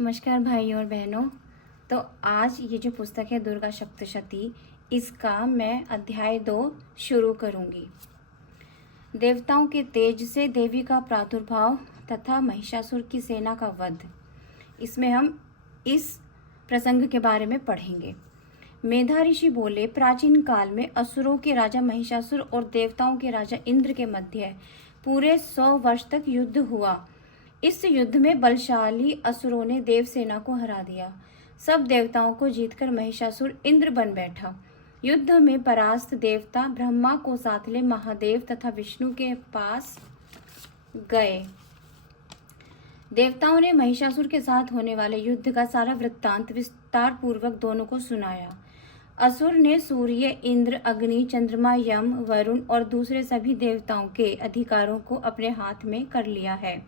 नमस्कार भाइयों और बहनों। तो आज ये जो पुस्तक है दुर्गा सप्तशती, इसका मैं अध्याय 2 शुरू करूंगी। देवताओं के तेज से देवी का प्रादुर्भाव तथा महिषासुर की सेना का वध। इसमें हम इस प्रसंग के बारे में पढ़ेंगे। मेधा ऋषि बोले, प्राचीन काल में असुरों के राजा महिषासुर और देवताओं के राजा इंद्र के मध्य पूरे 100 वर्ष तक युद्ध हुआ। इस युद्ध में बलशाली असुरों ने देवसेना को हरा दिया। सब देवताओं को जीतकर महिषासुर इंद्र बन बैठा। युद्ध में परास्त देवता ब्रह्मा को साथ ले महादेव तथा विष्णु के पास गए। देवताओं ने महिषासुर के साथ होने वाले युद्ध का सारा वृत्तांत विस्तार पूर्वक दोनों को सुनाया। असुर ने सूर्य, इंद्र, अग्नि, चंद्रमा, यम, वरुण और दूसरे सभी देवताओं के अधिकारों को अपने हाथ में कर लिया है।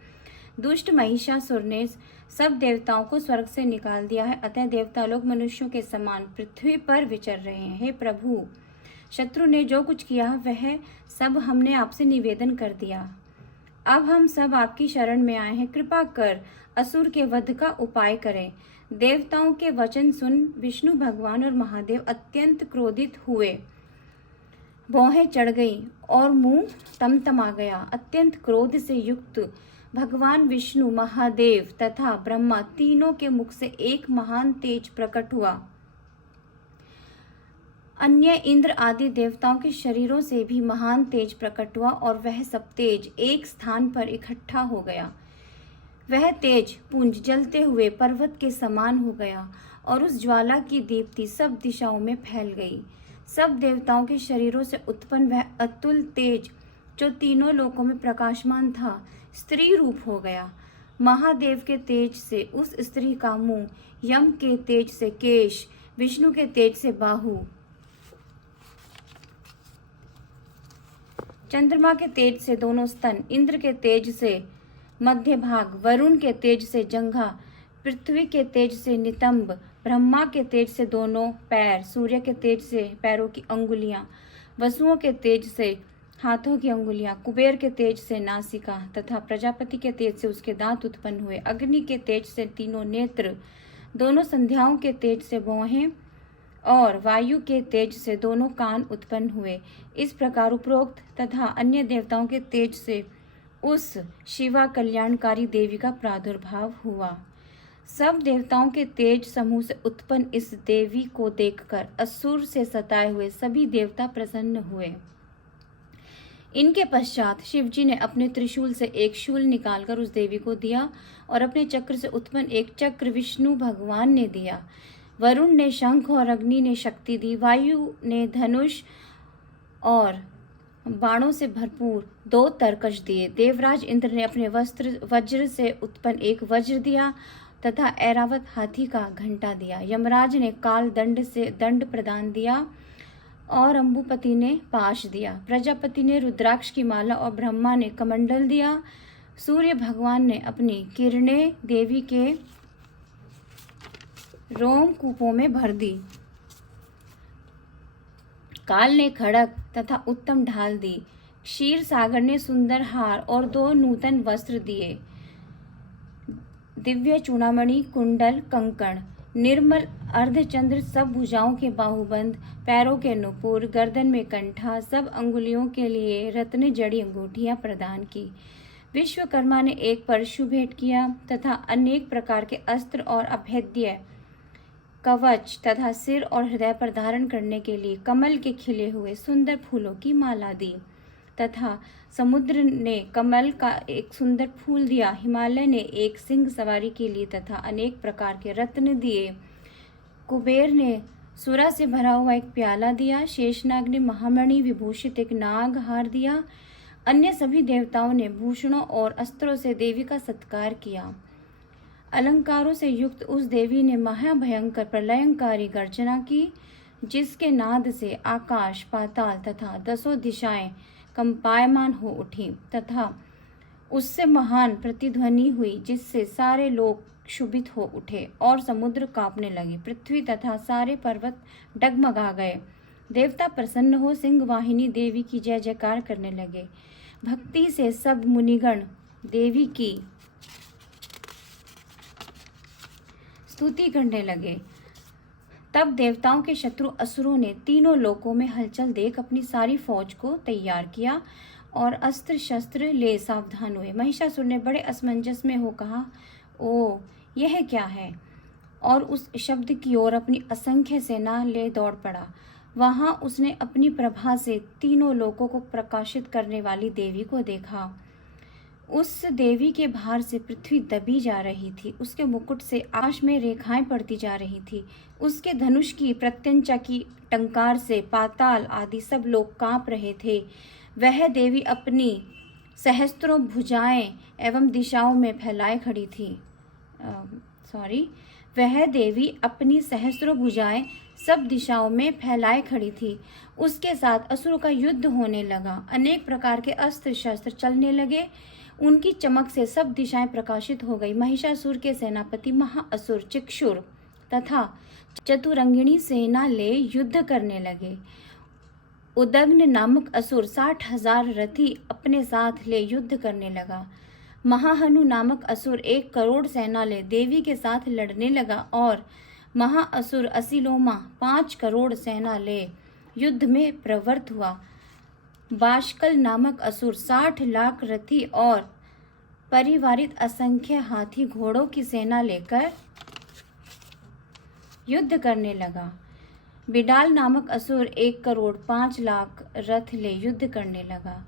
दुष्ट महिषासुर ने सब देवताओं को स्वर्ग से निकाल दिया है, अतः देवता लोग मनुष्यों के समान पृथ्वी पर विचर रहे हैं। हे प्रभु, शत्रु ने जो कुछ किया वह सब हमने आपसे निवेदन कर दिया। अब हम सब आपकी शरण में आए हैं, कृपा कर असुर के वध का उपाय करें। देवताओं के वचन सुन विष्णु भगवान और महादेव अत्यंत क्रोधित हुए। भौहें चढ़ गई और मुंह तमतमा गया। अत्यंत क्रोध से युक्त भगवान विष्णु, महादेव तथा ब्रह्मा तीनों के मुख से एक महान तेज प्रकट हुआ। अन्य इंद्र आदि देवताओं के शरीरों से भी महान तेज प्रकट हुआ और वह सब तेज एक स्थान पर इकट्ठा हो गया। वह तेज पुंज जलते हुए पर्वत के समान हो गया और उस ज्वाला की दीप्ति सब दिशाओं में फैल गई। सब देवताओं के शरीरों से उत्पन्न वह अतुल तेज जो तीनों लोकों में प्रकाशमान था, स्त्री रूप हो गया। महादेव के तेज से उस स्त्री का मुंह, यम के तेज से केश, विष्णु के तेज से बाहु, चंद्रमा के तेज से दोनों स्तन, इंद्र के तेज से मध्य भाग, वरुण के तेज से जंघा, पृथ्वी के तेज से नितंब, ब्रह्मा के तेज से दोनों पैर, सूर्य के तेज से पैरों की अंगुलियां, वसुओं के तेज से हाथों की अंगुलियां, कुबेर के तेज से नासिका तथा प्रजापति के तेज से उसके दांत उत्पन्न हुए, अग्नि के तेज से तीनों नेत्र, दोनों संध्याओं के तेज से भौहें और वायु के तेज से दोनों कान उत्पन्न हुए। इस प्रकार उपरोक्त तथा अन्य देवताओं के तेज से उस शिवा कल्याणकारी देवी का प्रादुर्भाव हुआ। सब देवताओं के तेज समूह से उत्पन्न इस देवी को देखकर असुर से सताए हुए सभी देवता प्रसन्न हुए। इनके पश्चात शिवजी ने अपने त्रिशूल से एक शूल निकालकर उस देवी को दिया और अपने चक्र से उत्पन्न एक चक्र विष्णु भगवान ने दिया। वरुण ने शंख और अग्नि ने शक्ति दी। वायु ने धनुष और बाणों से भरपूर 2 तरकश दिए। देवराज इंद्र ने अपने वज्र से उत्पन्न एक वज्र दिया तथा ऐरावत हाथी का घंटा दिया। यमराज ने काल दंड से दंड प्रदान दिया और अंबुपति ने पाश दिया। प्रजापति ने रुद्राक्ष की माला और ब्रह्मा ने कमंडल दिया। सूर्य भगवान ने अपनी किरणें देवी के रोमकूपों में भर दी। काल ने खड़ग तथा उत्तम ढाल दी। क्षीर सागर ने सुंदर हार और 2 नूतन वस्त्र दिए। दिव्य चूड़ामणि, कुंडल, कंकण, निर्मल अर्धचंद्र, सब भुजाओं के बाहुबंद, पैरों के नुपुर, गर्दन में कंठा, सब अंगुलियों के लिए रत्न जड़ी अंगूठियां प्रदान की। विश्वकर्मा ने एक परशु भेंट किया तथा अनेक प्रकार के अस्त्र और अभेद्य कवच तथा सिर और हृदय पर धारण करने के लिए कमल के खिले हुए सुंदर फूलों की माला दी तथा समुद्र ने कमल का एक सुंदर फूल दिया। हिमालय ने एक सिंह सवारी के लिए तथा अनेक प्रकार के रत्न दिए। कुबेर ने सुरा से भरा हुआ एक प्याला दिया। शेषनाग ने महामणि विभूषित एक नाग हार दिया। अन्य सभी देवताओं ने भूषणों और अस्त्रों से देवी का सत्कार किया। अलंकारों से युक्त उस देवी ने महाभयंकर प्रलयंकारी गर्जना की, जिसके नाद से आकाश, पाताल तथा 10 दिशाएं कंपायमान हो उठी तथा उससे महान प्रतिध्वनि हुई, जिससे सारे लोग क्षुभित हो उठे और समुद्र कांपने लगे। पृथ्वी तथा सारे पर्वत डगमगा गए। देवता प्रसन्न हो सिंह वाहिनी देवी की जय जयकार करने लगे। भक्ति से सब मुनिगण देवी की स्तुति करने लगे। तब देवताओं के शत्रु असुरों ने तीनों लोकों में हलचल देख अपनी सारी फौज को तैयार किया और अस्त्र शस्त्र ले सावधान हुए। महिषासुर ने बड़े असमंजस में हो कहा, ओ यह क्या है, और उस शब्द की ओर अपनी असंख्य सेना ले दौड़ पड़ा। वहां उसने अपनी प्रभा से तीनों लोकों को प्रकाशित करने वाली देवी को देखा। उस देवी के भार से पृथ्वी दबी जा रही थी, उसके मुकुट से आकाश में रेखाएं पड़ती जा रही थी, उसके धनुष की प्रत्यंचा की टंकार से पाताल आदि सब लोग कांप रहे थे। वह देवी अपनी सहस्त्रों भुजाएं एवं दिशाओं में फैलाए खड़ी थी। वह देवी अपनी सहस्त्रों भुजाएं सब दिशाओं में फैलाए खड़ी थी। उसके साथ असुरों का युद्ध होने लगा। अनेक प्रकार के अस्त्र शस्त्र चलने लगे। उनकी चमक से सब दिशाएं प्रकाशित हो गई। महिषासुर के सेनापति महाअसुर चिक्षुर तथा चतुरंगिणी सेना ले युद्ध करने लगे। उदग्न नामक असुर 60,000 रथी अपने साथ ले युद्ध करने लगा। महाहनु नामक असुर 1 करोड़ सेना ले देवी के साथ लड़ने लगा और महाअसुर असिलोमा 5 करोड़ सेना ले युद्ध में प्रवृत्त हुआ। बाष्कल नामक असुर 60 लाख रथी और परिवारित असंख्य हाथी घोड़ों की सेना लेकर युद्ध करने लगा। बिडाल नामक असुर 1 करोड़ 5 लाख रथ ले युद्ध करने लगा।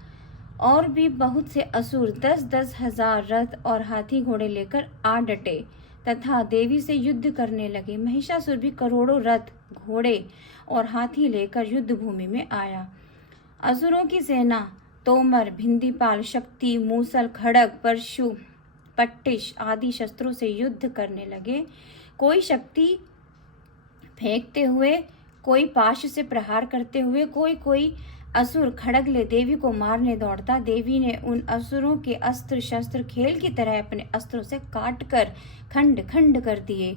और भी बहुत से असुर 10-10 हजार रथ और हाथी घोड़े लेकर आ डटे तथा देवी से युद्ध करने लगे। महिषासुर भी करोड़ों रथ घोड़े और हाथी लेकर युद्ध भूमि में आया। असुरों की सेना तोमर, भिंदीपाल, शक्ति, मूसल, खड़ग, परशु, पट्टिश आदि शस्त्रों से युद्ध करने लगे। कोई शक्ति फेंकते हुए, कोई पाश से प्रहार करते हुए, कोई असुर खड़ग ले देवी को मारने दौड़ता। देवी ने उन असुरों के अस्त्र शस्त्र खेल की तरह अपने अस्त्रों से काटकर खंड खंड कर दिए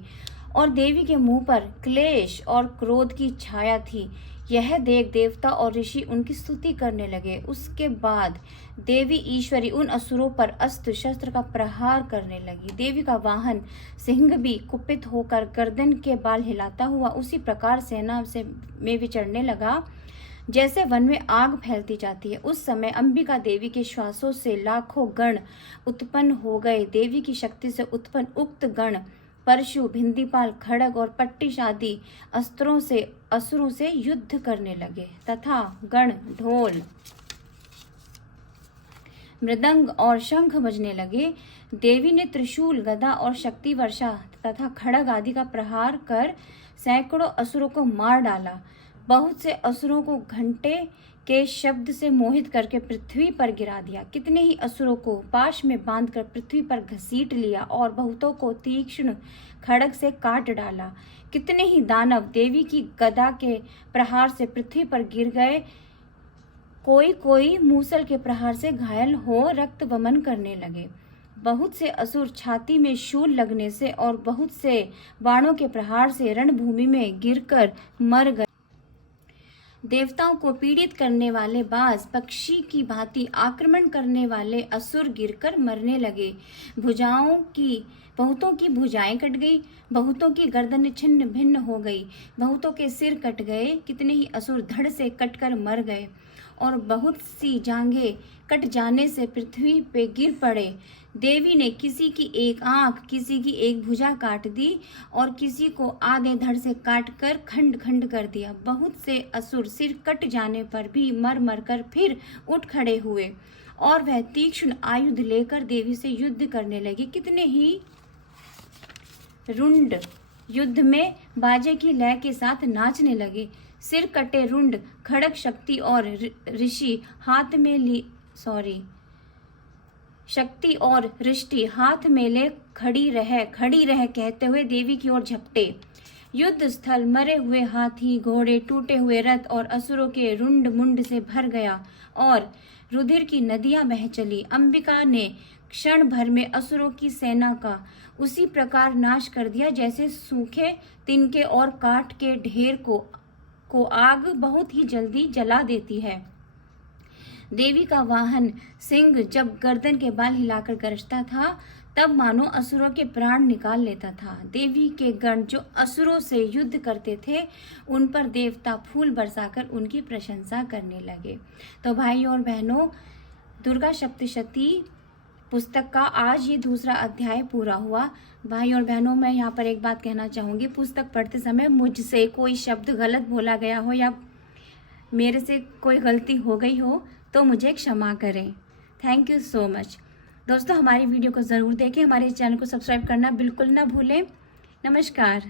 और देवी के मुंह पर क्लेश और क्रोध की छाया थी। यह देख देवता और ऋषि उनकी स्तुति करने लगे। उसके बाद देवी ईश्वरी उन असुरों पर अस्त्र शस्त्र का प्रहार करने लगी। देवी का वाहन सिंह भी कुपित होकर गर्दन के बाल हिलाता हुआ उसी प्रकार सेना से में विचरने लगा जैसे वन में आग फैलती जाती है। उस समय अंबिका देवी के श्वासों से लाखों गण उत्पन्न हो गए। देवी की शक्ति से उत्पन्न उक्त गण परशु, भिंदीपाल, खड़ग और पट्टिश आदि अस्त्रों से असुरों से युद्ध करने लगे तथा गण, ढोल, मृदंग और शंख बजने लगे। देवी ने त्रिशूल, गदा और शक्ति वर्षा तथा खड़ग आदि का प्रहार कर सैकड़ों असुरों को मार डाला। बहुत से असुरों को घंटे के शब्द से मोहित करके पृथ्वी पर गिरा दिया। कितने ही असुरों को पाश में बांधकर पृथ्वी पर घसीट लिया और बहुतों को तीक्ष्ण खड़ग से काट डाला। कितने ही दानव देवी की गदा के प्रहार से पृथ्वी पर गिर गए। कोई मूसल के प्रहार से घायल हो रक्त वमन करने लगे। बहुत से असुर छाती में शूल लगने से और बहुत से बाणों के प्रहार से रणभूमि में गिरकर मर गए। देवताओं को पीड़ित करने वाले बाज पक्षी की भांति आक्रमण करने वाले असुर गिरकर मरने लगे। बहुतों की भुजाएं कट गई, बहुतों की गर्दन छिन्न भिन्न हो गई, बहुतों के सिर कट गए। कितने ही असुर धड़ से कटकर मर गए और बहुत सी जांघें कट जाने से पृथ्वी पे गिर पड़े। देवी ने किसी की एक आंख, किसी की एक भुजा काट दी और किसी को आधे धड़ से काटकर खंड खंड कर दिया। बहुत से असुर सिर कट जाने पर भी मर मर कर फिर उठ खड़े हुए और वह तीक्ष्ण आयुध लेकर देवी से युद्ध करने लगे। कितने ही रुंड युद्ध में बाजे की लय के साथ नाचने लगे। सिर कटे रुंड, खड़ग, शक्ति और ऋषि शक्ति और रिष्टि हाथ में ले खड़ी रह कहते हुए देवी की ओर झपटे। युद्ध स्थल मरे हुए हाथी, घोड़े, टूटे हुए रथ और असुरों के रुंड मुंड से भर गया और रुधिर की नदियां बह चली। अंबिका ने क्षण भर में असुरों की सेना का उसी प्रकार नाश कर दिया जैसे सूखे तिनके और काठ के ढेर को आग बहुत ही जल्दी जला देती है। देवी का वाहन सिंह जब गर्दन के बाल हिलाकर गरजता था तब मानो असुरों के प्राण निकाल लेता था। देवी के गण जो असुरों से युद्ध करते थे, उन पर देवता फूल बरसाकर उनकी प्रशंसा करने लगे। तो भाइयों और बहनों, दुर्गा सप्तशती पुस्तक का आज ये दूसरा अध्याय पूरा हुआ। भाई और बहनों, मैं यहाँ पर एक बात कहना चाहूँगी, पुस्तक पढ़ते समय मुझसे कोई शब्द गलत बोला गया हो या मेरे से कोई गलती हो गई हो तो मुझे क्षमा करें। Thank you so much. दोस्तों, हमारी वीडियो को ज़रूर देखें, हमारे चैनल को सब्सक्राइब करना बिल्कुल ना भूलें। नमस्कार।